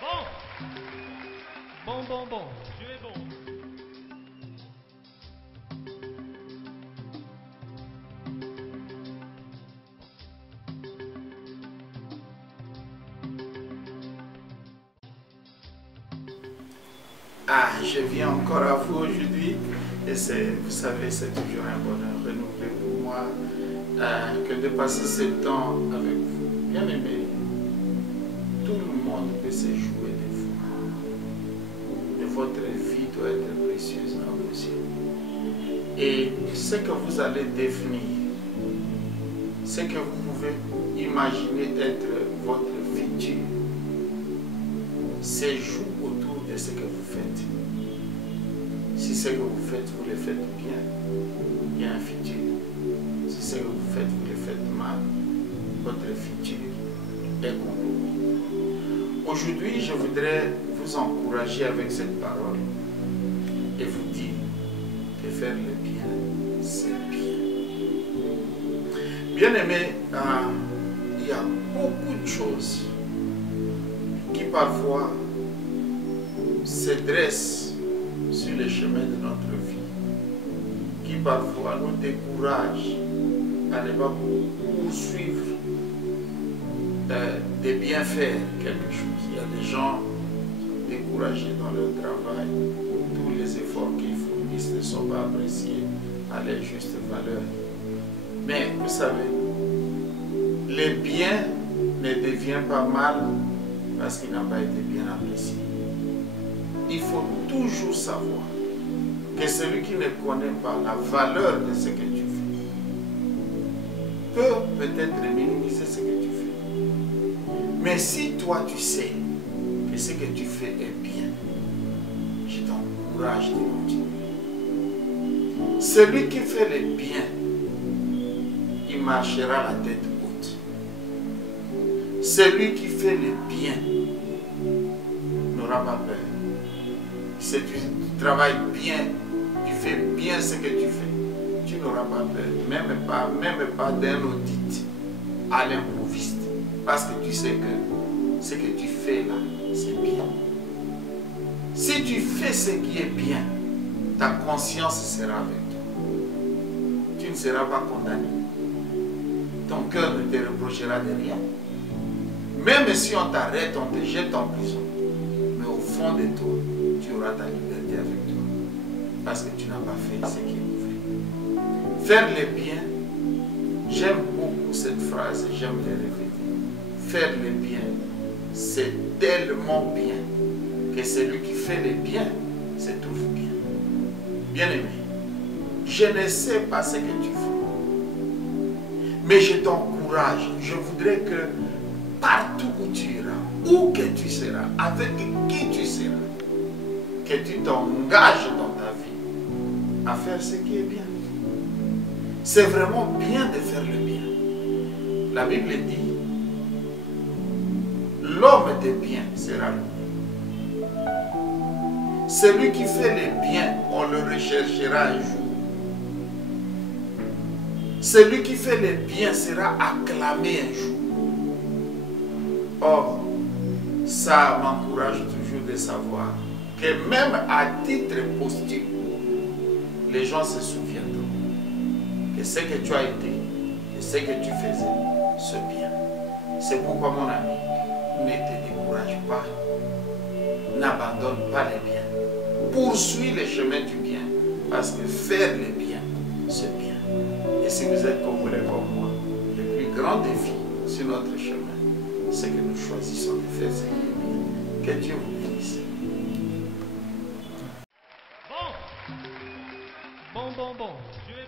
Bon, bon, Dieu est bon. Ah, je viens encore à vous aujourd'hui et vous savez, c'est toujours un bonheur renouvelé pour moi que de passer ce temps avec vous. Bien aimé, tout le monde peut se jouer de vous. Mais votre vie doit être précieuse à vos yeux. Et ce que vous allez définir, ce que vous pouvez imaginer être votre futur, se joue autour de ce que vous faites. Si ce que vous faites, vous le faites bien, il y a un futur. Si ce que vous faites, vous le faites mal, votre futur est compromis. Aujourd'hui, je voudrais vous encourager avec cette parole et vous dire que faire le bien, c'est bien. Bien aimé, il y a beaucoup de choses qui parfois se dressent sur le chemin de notre vie, qui parfois nous découragent à ne pas poursuivre de bien faire quelque chose. Il y a des gens découragés dans leur travail, tous les efforts qu'ils fournissent ne sont pas appréciés à leur juste valeur. Mais vous savez, le bien ne devient pas mal parce qu'il n'a pas été bien apprécié. Il faut toujours savoir que celui qui ne connaît pas la valeur de ce que tu fais peut peut-être minimiser ce que tu fais. Mais si toi tu sais que ce que tu fais est bien, je t'encourage de continuer. Celui qui fait le bien, il marchera la tête haute. Celui qui fait le bien n'aura pas peur. Si tu travailles bien, tu fais bien ce que tu fais, tu n'auras pas peur, même pas d'un audit à l'improviste. Parce que tu sais que ce que tu fais là, c'est bien. Si tu fais ce qui est bien, ta conscience sera avec toi. Tu ne seras pas condamné. Ton cœur ne te reprochera de rien. Même si on t'arrête, on te jette en prison, mais au fond de toi, tu auras ta liberté avec toi. Parce que tu n'as pas fait ce qui est mauvais. Faire le bien, j'aime beaucoup cette phrase, j'aime le répéter. Faire le bien, c'est tellement bien que celui qui fait le bien se trouve bien. Bien aimé, je ne sais pas ce que tu fais, mais je t'encourage, je voudrais que partout où tu iras, où que tu seras, avec qui tu seras, que tu t'engages dans ta vie à faire ce qui est bien. C'est vraiment bien de faire le bien. La Bible dit, l'homme de bien sera loué. Celui qui fait le bien, on le recherchera un jour. Celui qui fait le bien sera acclamé un jour. Or, ça m'encourage toujours de savoir que même à titre posthume, les gens se souviendront que ce que tu as été et ce que tu faisais, c'est bien. C'est pourquoi, mon ami, ne te décourage pas, n'abandonne pas les biens, poursuis le chemin du bien, parce que faire le bien, c'est bien. Et si vous êtes congolais comme moi, le plus grand défi sur notre chemin, c'est que nous choisissons de faire ce qui est bien. Que Dieu vous bénisse. Bon, Dieu